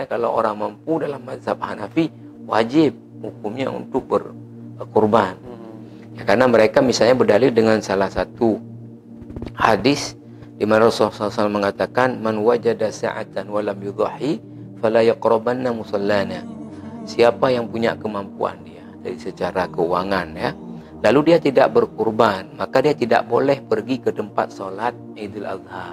Karena kalau orang mampu dalam mazhab Hanafi wajib hukumnya untuk berkurban. Ya, karena mereka misalnya berdalil dengan salah satu hadis di mana Rasulullah SAW mengatakan, man wajada sa'atan wa lam yudhahi fala yaqrabanna musallana. Siapa yang punya kemampuan dia dari secara keuangan ya, lalu dia tidak berkurban, maka dia tidak boleh pergi ke tempat solat Idul Adha.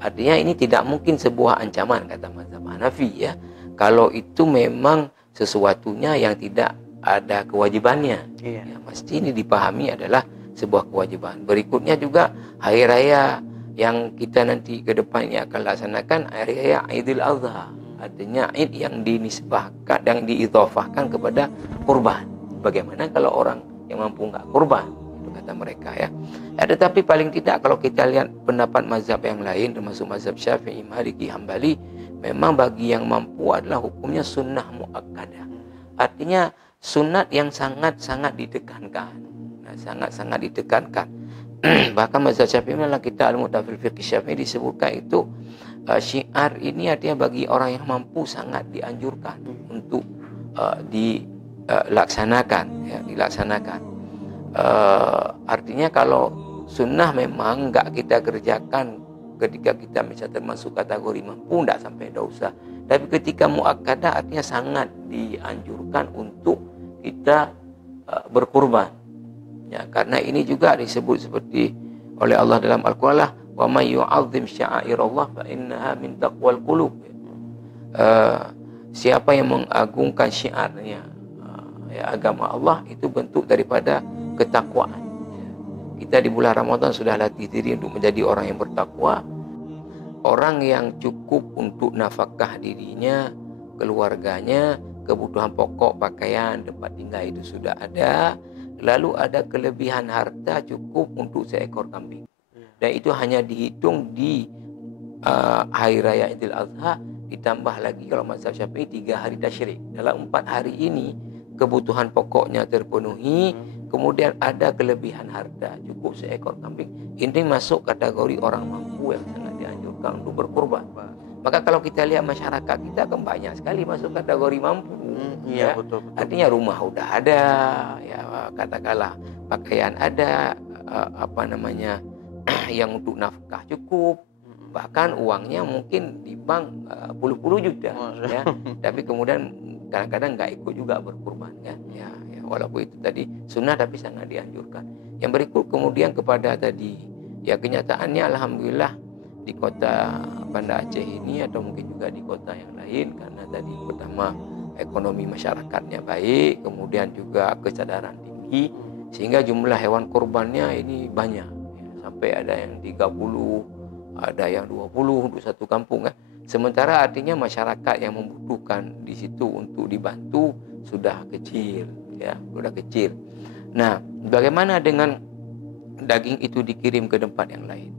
Artinya ini tidak mungkin sebuah ancaman kata mazhab Hanafi ya. Kalau itu memang sesuatunya yang tidak ada kewajibannya. Ya, pasti ini dipahami adalah sebuah kewajiban. Berikutnya juga hari raya yang kita nanti ke depannya akan laksanakan, hari raya Idul Adha. Artinya id yang dinisbahkan dan diidhafahkan kepada kurban. Bagaimana kalau orang yang mampu enggak kurban? Itu kata mereka ya. Tetapi paling tidak kalau kita lihat pendapat mazhab yang lain, termasuk mazhab Syafi'i, Maliki, Hambali, memang bagi yang mampu adalah hukumnya sunnah muakkadah. Artinya sunat yang sangat-sangat ditekankan. Sangat-sangat ditekankan. Bahkan mazhab Syafi'i dalam kitab Al-Mu'tafil Fiqh Syafi'i disebutkan itu syiar ini artinya bagi orang yang mampu sangat dianjurkan untuk dilaksanakan ya, dilaksanakan. Artinya kalau sunnah memang enggak kita kerjakan ketika kita misalnya termasuk kategori mampu, enggak sampai enggak usah. Tapi ketika muakkadah artinya sangat dianjurkan untuk kita berkurban. Ya, karena ini juga disebut seperti oleh Allah dalam Al-Qur'an, wa may yu'azzim sya'airallah fa innaha min taqwal qulub. Siapa yang mengagungkan syiarnya ya, agama Allah, itu bentuk daripada ketakwaan. Kita di bulan Ramadan sudah latih diri untuk menjadi orang yang bertakwa, orang yang cukup untuk nafkah dirinya, keluarganya, kebutuhan pokok, pakaian, tempat tinggal itu sudah ada. Lalu ada kelebihan harta cukup untuk seekor kambing. Dan itu hanya dihitung di hari raya Idul Adha, ditambah lagi kalau mazhab Syafi'i 3 hari tasyrik. Dalam 4 hari ini kebutuhan pokoknya terpenuhi, kemudian ada kelebihan harta cukup seekor kambing. Ini masuk kategori orang mampu yang sangat dianjurkan untuk berkurban. Maka kalau kita lihat masyarakat kita kan banyak sekali masuk kategori mampu. Iya, betul. Artinya rumah udah ada, ya katakanlah pakaian ada, yang untuk nafkah cukup, bahkan uangnya mungkin di bank puluh-puluh juta, ya. Tapi kemudian kadang-kadang nggak ikut juga berkurban, ya. Walaupun itu tadi sunnah tapi sangat dianjurkan. Yang berikut kemudian kepada tadi, ya kenyataannya alhamdulillah di kota Banda Aceh ini atau mungkin juga di kota yang lain, karena tadi pertama ekonomi masyarakatnya baik, kemudian juga kesadaran tinggi, sehingga jumlah hewan kurbannya ini banyak ya, sampai ada yang 30, ada yang 20 untuk satu kampung ya. Sementara artinya masyarakat yang membutuhkan di situ untuk dibantu sudah kecil ya, sudah kecil. Nah, bagaimana dengan daging itu dikirim ke tempat yang lain?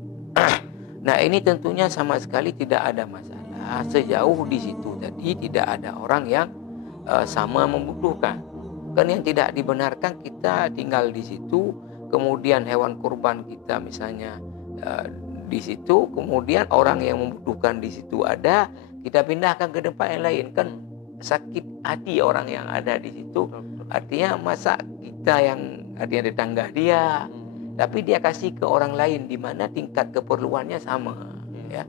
Nah, ini tentunya sama sekali tidak ada masalah sejauh di situ tadi tidak ada orang yang sama membutuhkan. Kan yang tidak dibenarkan kita tinggal di situ, kemudian hewan kurban kita misalnya di situ, kemudian orang yang membutuhkan di situ ada, kita pindahkan ke tempat yang lain, kan sakit hati orang yang ada di situ. Artinya masa kita yang artinya tetangga dia, tapi dia kasih ke orang lain di mana tingkat keperluannya sama, ya.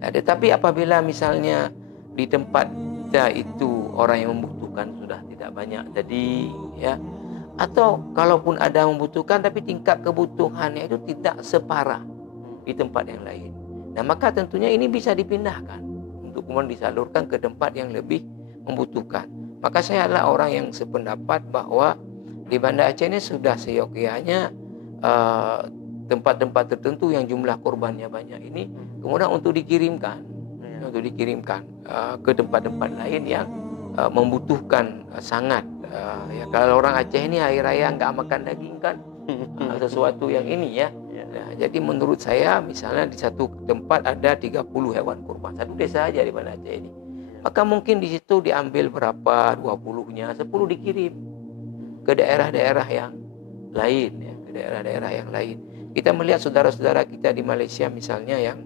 Nah, tetapi apabila misalnya di tempat kita itu orang yang membutuhkan sudah tidak banyak tadi, ya, atau kalaupun ada yang membutuhkan tapi tingkat kebutuhannya itu tidak separah di tempat yang lain. Nah, maka tentunya ini bisa dipindahkan untuk kemudian disalurkan ke tempat yang lebih membutuhkan. Maka saya adalah orang yang sependapat bahwa di Banda Aceh ini sudah seyogyanya tempat-tempat tertentu yang jumlah korbannya banyak ini kemudian untuk dikirimkan ke tempat-tempat lain yang membutuhkan sangat. Ya, kalau orang Aceh ini hari raya nggak makan daging kan sesuatu yang ini ya. Nah, jadi menurut saya misalnya di satu tempat ada 30 hewan kurban, satu desa aja di Banda Aceh ini. Maka mungkin di situ diambil berapa 20-nya, 10 dikirim ke daerah-daerah yang lain ya, ke daerah-daerah yang lain. Kita melihat saudara-saudara kita di Malaysia misalnya yang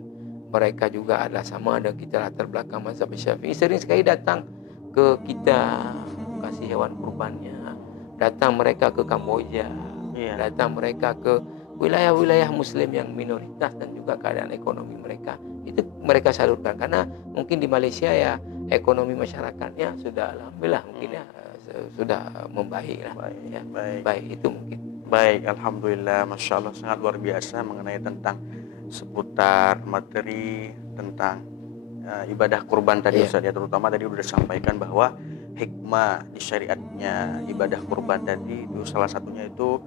mereka juga adalah sama ada kita latar belakang mazhab Syafi'i, sering sekali datang ke kita kasih hewan kurbannya, datang mereka ke Kamboja, datang mereka ke wilayah-wilayah Muslim yang minoritas dan juga keadaan ekonomi mereka itu mereka salurkan, karena mungkin di Malaysia ya ekonomi masyarakatnya sudah alhamdulillah mungkin ya sudah membaik lah. Ya, baik itu mungkin. Baik, alhamdulillah, masya Allah, sangat luar biasa mengenai tentang seputar materi tentang ibadah kurban tadi, Ustaz, ya, terutama tadi sudah disampaikan bahwa hikmah di syariatnya ibadah kurban tadi itu salah satunya itu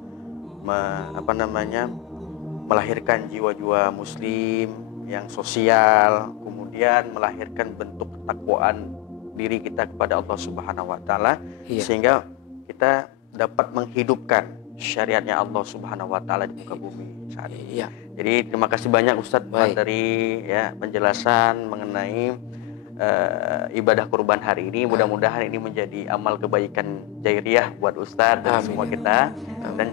melahirkan jiwa-jiwa muslim yang sosial, kemudian melahirkan bentuk ketakwaan diri kita kepada Allah Subhanahu wa taala, sehingga kita dapat menghidupkan syariatnya Allah Subhanahu wa taala di muka bumi saat ini. Jadi terima kasih banyak Ustadz materi ya penjelasan mengenai ibadah kurban hari ini. Mudah-mudahan ini menjadi amal kebaikan jairiyah buat Ustadz dan semua kita. Dan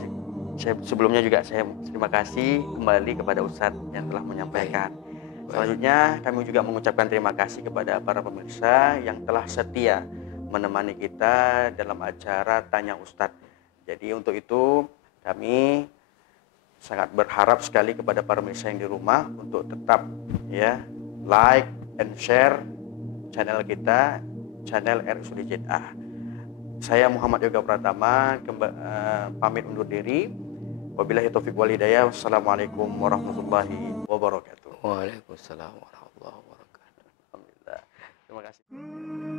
sebelumnya juga saya terima kasih kembali kepada Ustadz yang telah menyampaikan. Selanjutnya kami juga mengucapkan terima kasih kepada para pemirsa yang telah setia menemani kita dalam acara Tanya Ustadz. Jadi untuk itu kami sangat berharap sekali kepada para pemirsa yang di rumah untuk tetap ya like and share channel kita, channel RSUD Jeddah. Saya Muhammad Yoga Pratama pamit undur diri. Wabillahi taufiq wal hidayah. Wassalamualaikum warahmatullahi wabarakatuh. Waalaikumsalam warahmatullahi wabarakatuh. Alhamdulillah. Terima kasih.